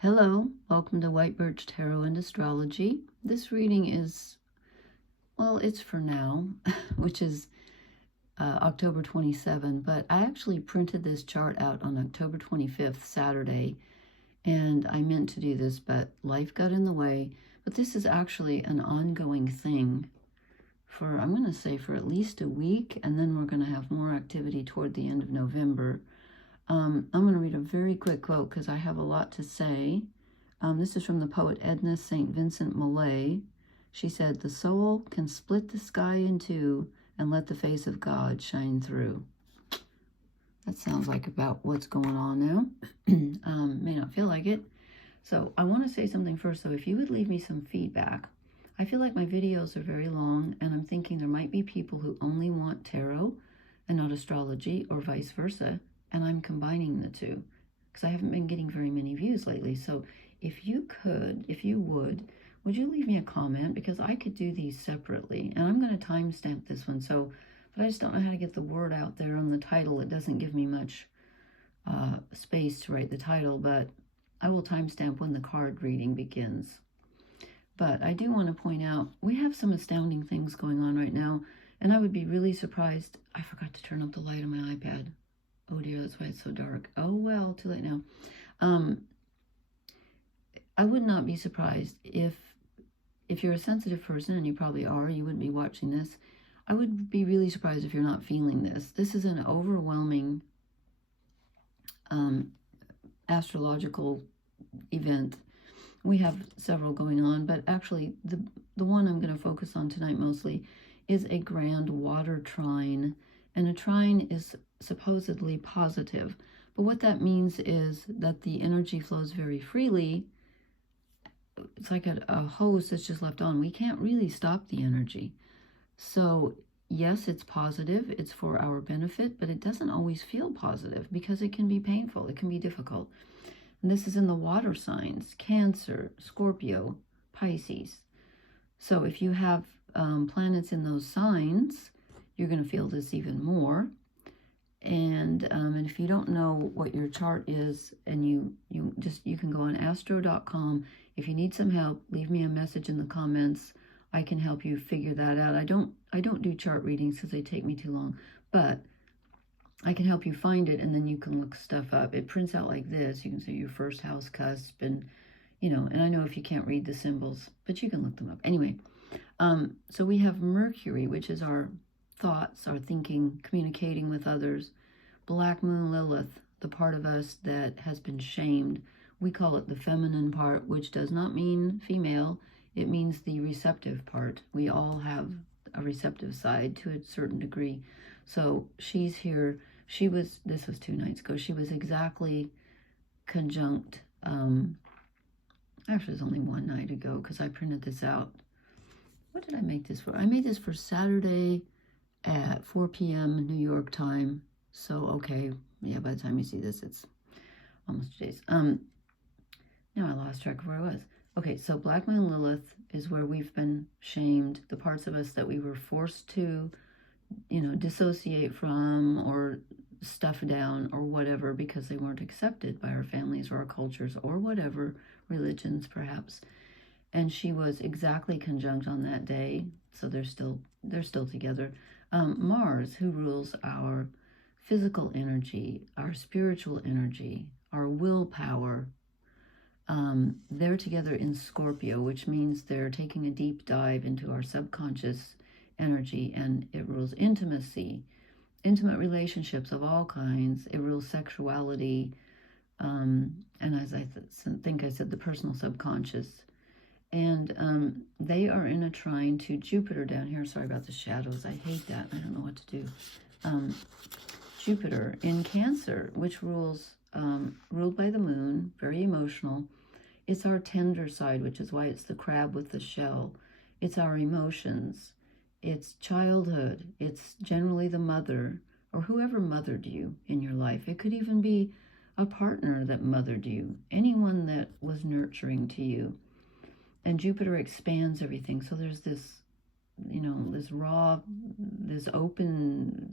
Hello, welcome to White Birch Tarot and Astrology. This reading is, well, it's for now, which is October 27, but I actually printed this chart out on October 25th, Saturday, and I meant to do this, but life got in the way. But this is actually an ongoing thing for, I'm going to say, for at least a week, and then we're going to have more activity toward the end of November. I'm going to read a very quick quote because I have a lot to say. This is from the poet Edna St. Vincent Millay. She said, "The soul can split the sky in two and let the face of God shine through." That sounds like about what's going on now. May not feel like it. So I want to say something first. So if you would leave me some feedback. I feel like my videos are very long, and I'm thinking there might be people who only want tarot and not astrology, or vice versa. And I'm combining the two because I haven't been getting very many views lately. So if you would you leave me a comment, because I could do these separately, and I'm going to timestamp this one. So, but I just don't know how to get the word out there on the title. It doesn't give me much space to write the title, but I will timestamp when the card reading begins. But I do want to point out, we have some astounding things going on right now, and I would be really surprised. I forgot to turn up the light on my iPad. Oh dear, that's why it's so dark. Oh well, too late now. I would not be surprised if you're a sensitive person, and you probably are, you wouldn't be watching this. I would be really surprised if you're not feeling this. This is an overwhelming astrological event. We have several going on, but actually the one I'm going to focus on tonight mostly is a grand water trine. And a trine is supposedly positive, but what that means is that the energy flows very freely. It's like a hose that's just left on. We can't really stop the energy. So yes, it's positive, it's for our benefit, but it doesn't always feel positive because it can be painful, it can be difficult. And this is in the water signs: Cancer, Scorpio, Pisces. So if you have planets in those signs, you're going to feel this even more. And if you don't know what your chart is, and you can go on astro.com. If you need some help, leave me a message in the comments. I can help you figure that out. I don't do chart readings because they take me too long, but I can help you find it, and then you can look stuff up. It prints out like this. You can see your first house cusp, and and I know if you can't read the symbols, but you can look them up. Anyway, so we have Mercury, which is our thoughts, our thinking, communicating with others. Black Moon Lilith, the part of us that has been shamed. We call it the feminine part, which does not mean female. It means the receptive part. We all have a receptive side to a certain degree. So she's here. This was 2 nights ago. She was exactly conjunct. Actually, it was only 1 night ago because I printed this out. What did I make this for? I made this for Saturday at 4 p.m. New York time. So, okay, yeah, by the time you see this, it's almost 2 days. Now I lost track of where I was. Okay, so Black Moon Lilith is where we've been shamed, the parts of us that we were forced to, dissociate from or stuff down or whatever because they weren't accepted by our families or our cultures or whatever, religions perhaps. And she was exactly conjunct on that day, so they're still together. Mars, who rules our physical energy, our spiritual energy, our willpower, they're together in Scorpio, which means they're taking a deep dive into our subconscious energy, and it rules intimacy, intimate relationships of all kinds. It rules sexuality, and as I think I said, the personal subconscious. And they are in a trine to Jupiter down here. Sorry about the shadows. I hate that. I don't know what to do. Jupiter in Cancer, which ruled by the moon, very emotional. It's our tender side, which is why it's the crab with the shell. It's our emotions. It's childhood. It's generally the mother or whoever mothered you in your life. It could even be a partner that mothered you, anyone that was nurturing to you. And Jupiter expands everything. So there's this, this raw, this open,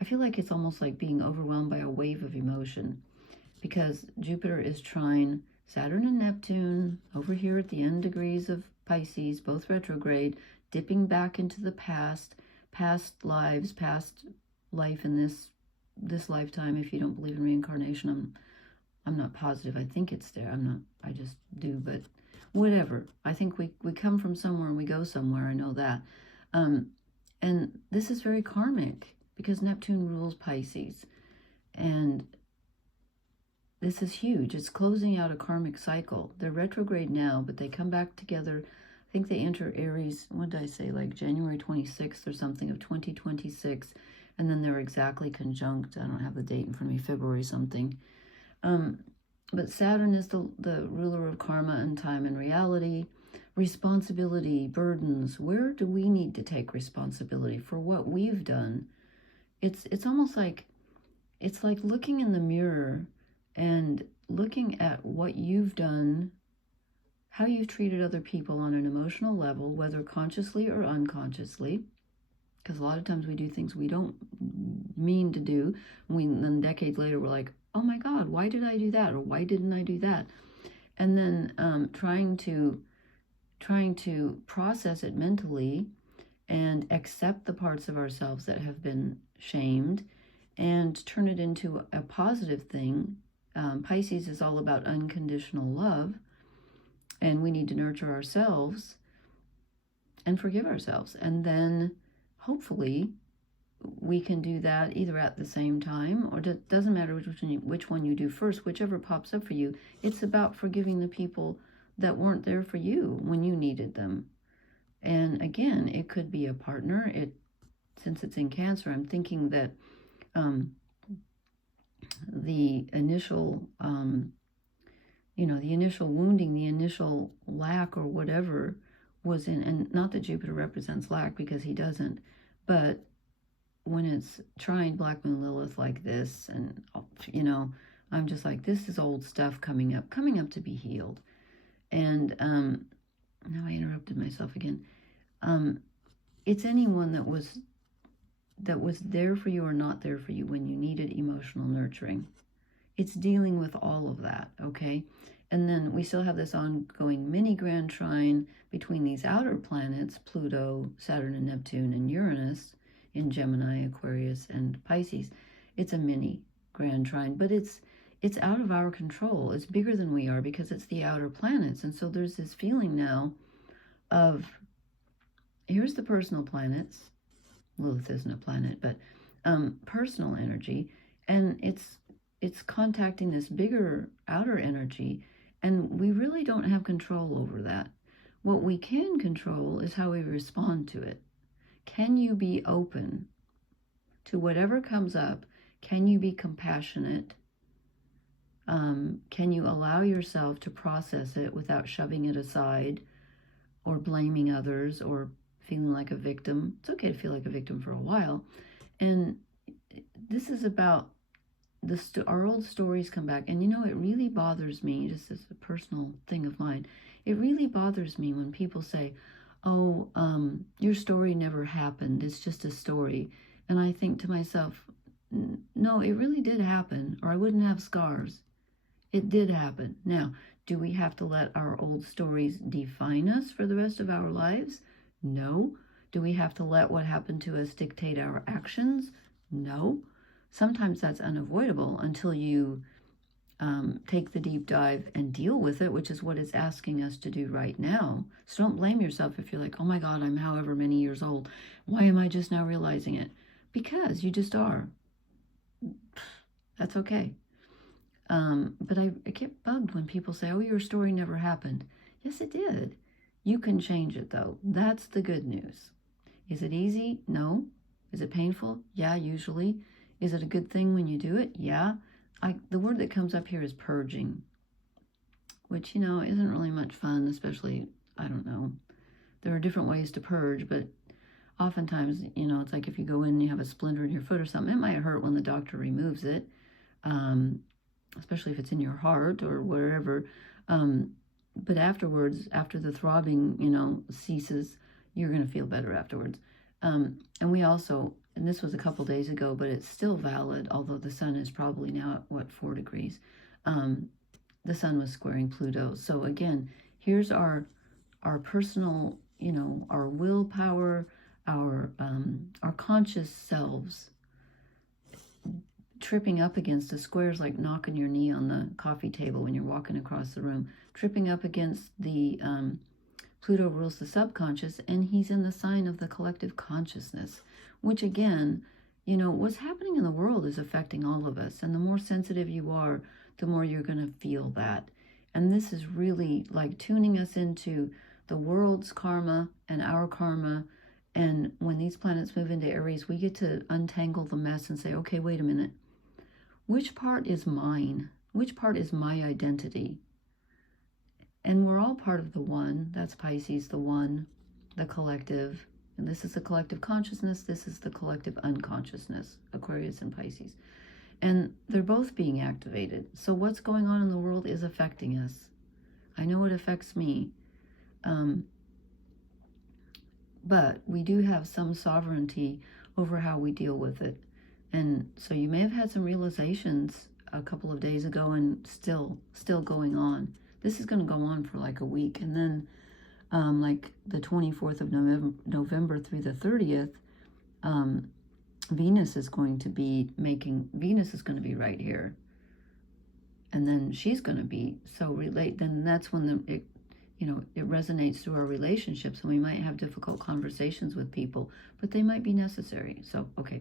I feel like it's almost like being overwhelmed by a wave of emotion, because Jupiter is trine Saturn and Neptune over here at the end degrees of Pisces, both retrograde, dipping back into the past lives, past life in this lifetime. If you don't believe in reincarnation, I'm not positive. I think it's there. I just do, but whatever. I think we come from somewhere and we go somewhere. I know that. And this is very karmic because Neptune rules Pisces. And this is huge. It's closing out a karmic cycle. They're retrograde now, but they come back together. I think they enter Aries, what did I say, like January 26th or something of 2026. And then they're exactly conjunct. I don't have the date in front of me, February something. But Saturn is the ruler of karma and time and reality. Responsibility, burdens. Where do we need to take responsibility for what we've done? It's almost like, it's like looking in the mirror and looking at what you've done, how you've treated other people on an emotional level, whether consciously or unconsciously, because a lot of times we do things we don't mean to do. Then decades later, we're like, oh my God, why did I do that? Or why didn't I do that? And then trying to process it mentally and accept the parts of ourselves that have been shamed and turn it into a positive thing. Pisces is all about unconditional love, and we need to nurture ourselves and forgive ourselves. And then hopefully we can do that either at the same time, or it doesn't matter which one you do first, whichever pops up for you. It's about forgiving the people that weren't there for you when you needed them. And again, it could be a partner. Since it's in Cancer, I'm thinking that the initial, the initial wounding, the initial lack or whatever was in, and not that Jupiter represents lack because he doesn't, but when it's trine Black Moon Lilith like this, and, I'm just like, this is old stuff coming up to be healed. And now I interrupted myself again. It's anyone that was there for you or not there for you when you needed emotional nurturing. It's dealing with all of that, okay? And then we still have this ongoing mini grand trine between these outer planets, Pluto, Saturn and Neptune, and Uranus in Gemini, Aquarius, and Pisces. It's a mini grand trine, but it's out of our control. It's bigger than we are because it's the outer planets. And so there's this feeling now of, here's the personal planets. Lilith isn't a planet, but personal energy, and it's contacting this bigger outer energy, and we really don't have control over that. What we can control is how we respond to it. Can you be open to whatever comes up? Can you be compassionate? Can you allow yourself to process it without shoving it aside or blaming others or feeling like a victim? It's okay to feel like a victim for a while. And this is about our old stories come back. And it really bothers me, just as a personal thing of mine, it really bothers me when people say, oh, your story never happened, it's just a story. And I think to myself, no, it really did happen, or I wouldn't have scars. It did happen. Now, do we have to let our old stories define us for the rest of our lives? No. Do we have to let what happened to us dictate our actions? No. Sometimes that's unavoidable until you take the deep dive and deal with it, which is what it's asking us to do right now. So don't blame yourself if you're like, oh my God, I'm however many years old. Why am I just now realizing it? Because you just are. That's okay. But I get bugged when people say, oh, your story never happened. Yes, it did. You can change it, though. That's the good news. Is it easy? No. Is it painful? Yeah, usually. Is it a good thing when you do it? Yeah. The word that comes up here is purging, which, isn't really much fun, especially, I don't know. There are different ways to purge, but oftentimes, it's like if you go in and you have a splinter in your foot or something, it might hurt when the doctor removes it, especially if it's in your heart or wherever. But afterwards, after the throbbing, ceases, you're going to feel better afterwards. And we also, and this was a couple days ago, but it's still valid, although the sun is probably now at, 4 degrees. the sun was squaring Pluto. So again, here's our personal, our willpower, our conscious selves tripping up against the squares, like knocking your knee on the coffee table when you're walking across the room, tripping up against the Pluto rules the subconscious, and he's in the sign of the collective consciousness, which again, what's happening in the world is affecting all of us. And the more sensitive you are, the more you're going to feel that. And this is really like tuning us into the world's karma and our karma. And when these planets move into Aries, we get to untangle the mess and say, okay, wait a minute. Which part is mine? Which part is my identity? And we're all part of the one. That's Pisces, the one, the collective. And this is the collective consciousness. This is the collective unconsciousness, Aquarius and Pisces. And they're both being activated. So what's going on in the world is affecting us. I know it affects me. But we do have some sovereignty over how we deal with it. And so you may have had some realizations a couple of days ago and still going on. This is going to go on for like a week. And then like the 24th of November through the 30th, Venus is going to be right here. And then she's going to be so then that's when it resonates through our relationships, and we might have difficult conversations with people, but they might be necessary. So, okay.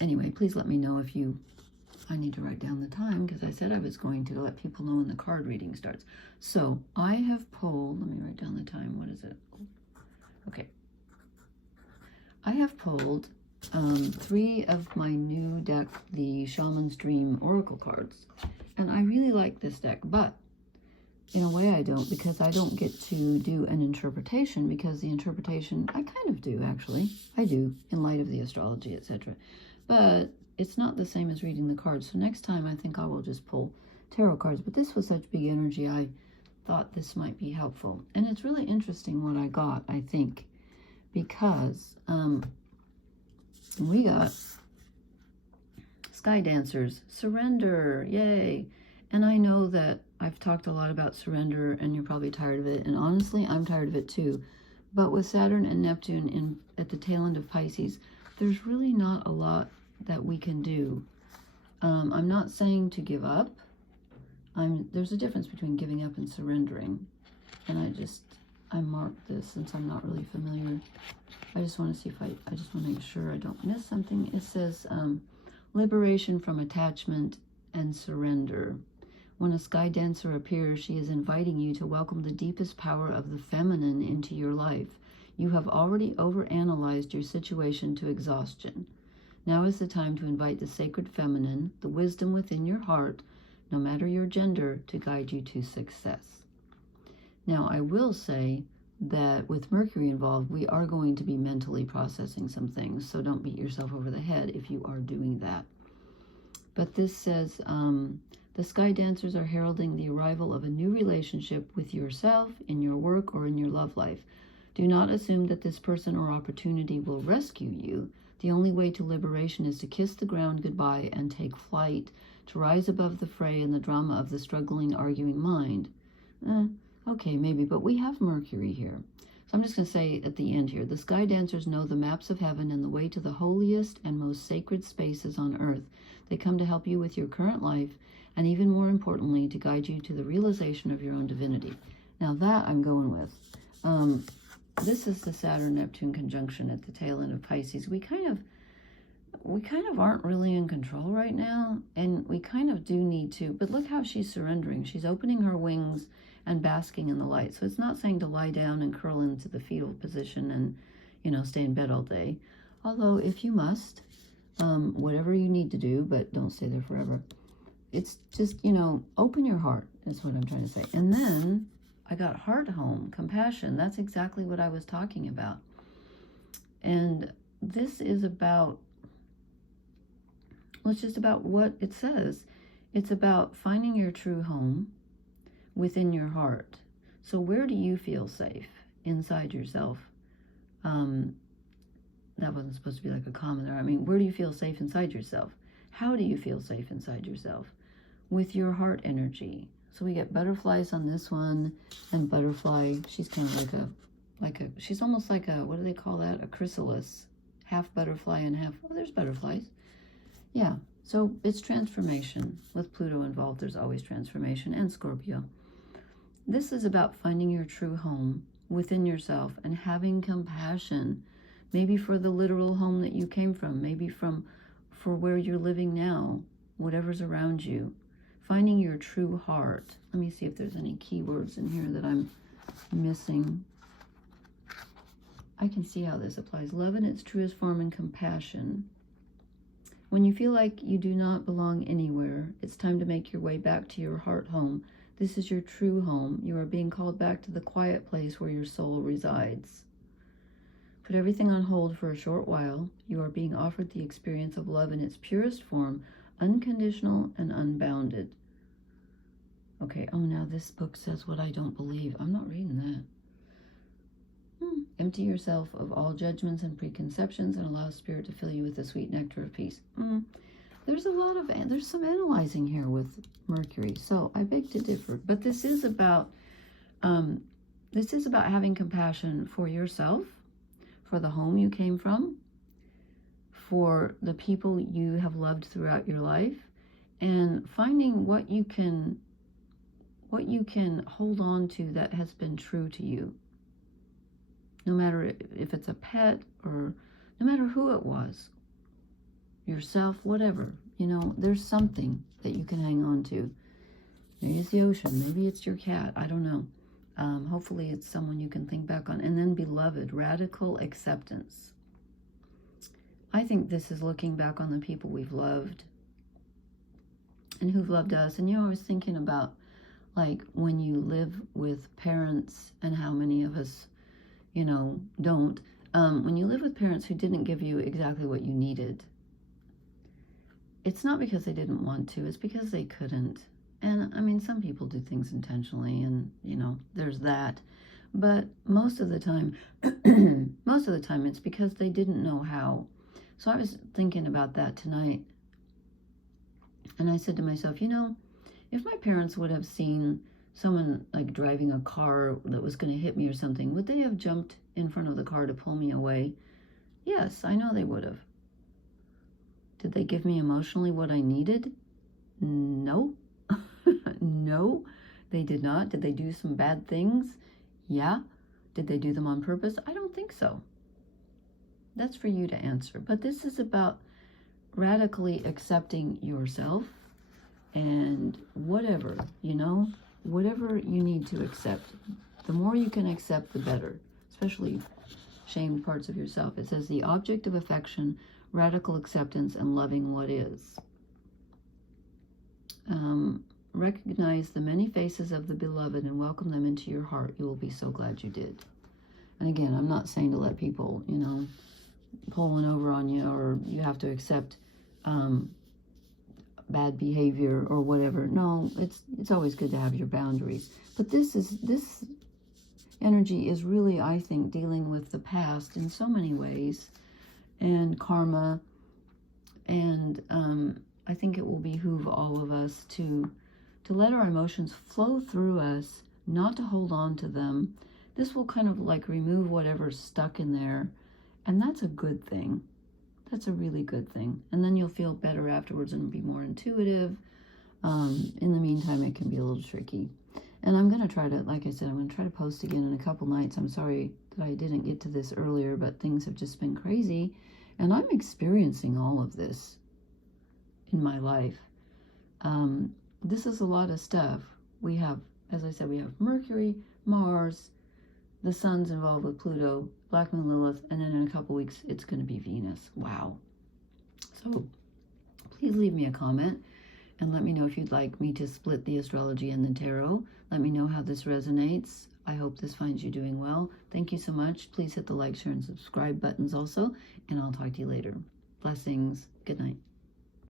Anyway, please let me know if I need to write down the time, because I said I was going to let people know when the card reading starts. So I have pulled, let me write down the time. What is it? Okay. I have pulled 3 of my new deck, the Shaman's Dream Oracle cards. And I really like this deck, but in a way I don't, because I don't get to do an interpretation, because the interpretation, I kind of do actually. I do, in light of the astrology, etc. But it's not the same as reading the cards. So next time I think I will just pull tarot cards. But this was such big energy, I thought this might be helpful. And it's really interesting what I got, I think, because we got Sky Dancers, surrender, yay. And I know that I've talked a lot about surrender, and you're probably tired of it. And honestly, I'm tired of it too. But with Saturn and Neptune at the tail end of Pisces, there's really not a lot that we can do. I'm not saying to give up. There's a difference between giving up and surrendering. And I marked this since I'm not really familiar. I just want to see if I just want to make sure I don't miss something. It says liberation from attachment and surrender. When a sky dancer appears, she is inviting you to welcome the deepest power of the feminine into your life. You have already overanalyzed your situation to exhaustion. Now is the time to invite the sacred feminine, the wisdom within your heart, no matter your gender, to guide you to success. Now, I will say that with Mercury involved, we are going to be mentally processing some things, so don't beat yourself over the head if you are doing that. But this says, the Sky Dancers are heralding the arrival of a new relationship with yourself, in your work, or in your love life. Do not assume that this person or opportunity will rescue you. The only way to liberation is to kiss the ground goodbye and take flight, to rise above the fray and the drama of the struggling, arguing mind. Okay, maybe, but we have Mercury here. So I'm just going to say at the end here, the Sky Dancers know the maps of heaven and the way to the holiest and most sacred spaces on earth. They come to help you with your current life, and even more importantly, to guide you to the realization of your own divinity. Now that I'm going with. This is the Saturn-Neptune conjunction at the tail end of Pisces. We kind of aren't really in control right now, and we kind of do need to. But look how she's surrendering. She's opening her wings and basking in the light. So it's not saying to lie down and curl into the fetal position and, stay in bed all day. Although if you must, whatever you need to do, but don't stay there forever. It's just, open your heart is what I'm trying to say. And then I got heart home, compassion. That's exactly what I was talking about. And this is about, it's just about what it says. It's about finding your true home within your heart. So where do you feel safe inside yourself? That wasn't supposed to be like a comma there. I mean, where do you feel safe inside yourself? How do you feel safe inside yourself? with your heart energy. So we get butterflies on this one, and butterfly, she's kind of she's almost like a, what do they call that? A chrysalis. Half butterfly and half, oh, there's butterflies. Yeah, so it's transformation. With Pluto involved, there's always transformation, and Scorpio. This is about finding your true home within yourself and having compassion, maybe for the literal home that you came from, maybe for where you're living now, whatever's around you. Finding your true heart. Let me see if there's any keywords in here that I'm missing. I can see how this applies. Love in its truest form and compassion. When you feel like you do not belong anywhere, it's time to make your way back to your heart home. This is your true home. You are being called back to the quiet place where your soul resides. Put everything on hold for a short while. You are being offered the experience of love in its purest form, unconditional and unbounded. Okay, oh, now this book says what I don't believe. I'm not reading that. Empty yourself of all judgments and preconceptions and allow Spirit to fill you with the sweet nectar of peace. There's some analyzing here with Mercury, so I beg to differ. But this is about having compassion for yourself, for the home you came from, for the people you have loved throughout your life, and finding what you can hold on to that has been true to you. No matter if it's a pet or no matter who it was, yourself, whatever, there's something that you can hang on to. Maybe it's the ocean, maybe it's your cat, I don't know. Hopefully it's someone you can think back on. And then beloved, radical acceptance. I think this is looking back on the people we've loved and who've loved us. And I was thinking about, like, when you live with parents, and how many of us don't. When you live with parents who didn't give you exactly what you needed, it's not because they didn't want to, it's because they couldn't. And I mean, some people do things intentionally, and there's that. But most of the time, it's because they didn't know how. So I was thinking about that tonight, and I said to myself, if my parents would have seen someone like driving a car that was going to hit me or something, would they have jumped in front of the car to pull me away? Yes, I know they would have. Did they give me emotionally what I needed? No. No, they did not. Did they do some bad things? Yeah. Did they do them on purpose? I don't think so. That's for you to answer. But this is about radically accepting yourself and whatever, whatever you need to accept. The more you can accept, the better, especially shamed parts of yourself. It says the object of affection, radical acceptance, and loving what is. Recognize the many faces of the beloved and welcome them into your heart. You will be so glad you did. And again, I'm not saying to let people, pull one over on you, or you have to accept bad behavior or whatever. No, it's always good to have your boundaries. But this energy is really, I think, dealing with the past in so many ways, and karma, and I think it will behoove all of us to let our emotions flow through us, not to hold on to them. This will kind of like remove whatever's stuck in there, and that's a good thing. That's a really good thing. And then you'll feel better afterwards and be more intuitive. In the meantime, it can be a little tricky. And I'm going to try to, like I said, I'm going to try to post again in a couple nights. I'm sorry that I didn't get to this earlier, but things have just been crazy. And I'm experiencing all of this in my life. This is a lot of stuff. We have, as I said, we have Mercury, Mars, the sun's involved with Pluto, Black Moon Lilith, and then in a couple weeks, it's going to be Venus. Wow. So please leave me a comment and let me know if you'd like me to split the astrology and the tarot. Let me know how this resonates. I hope this finds you doing well. Thank you so much. Please hit the like, share, and subscribe buttons also, and I'll talk to you later. Blessings. Good night.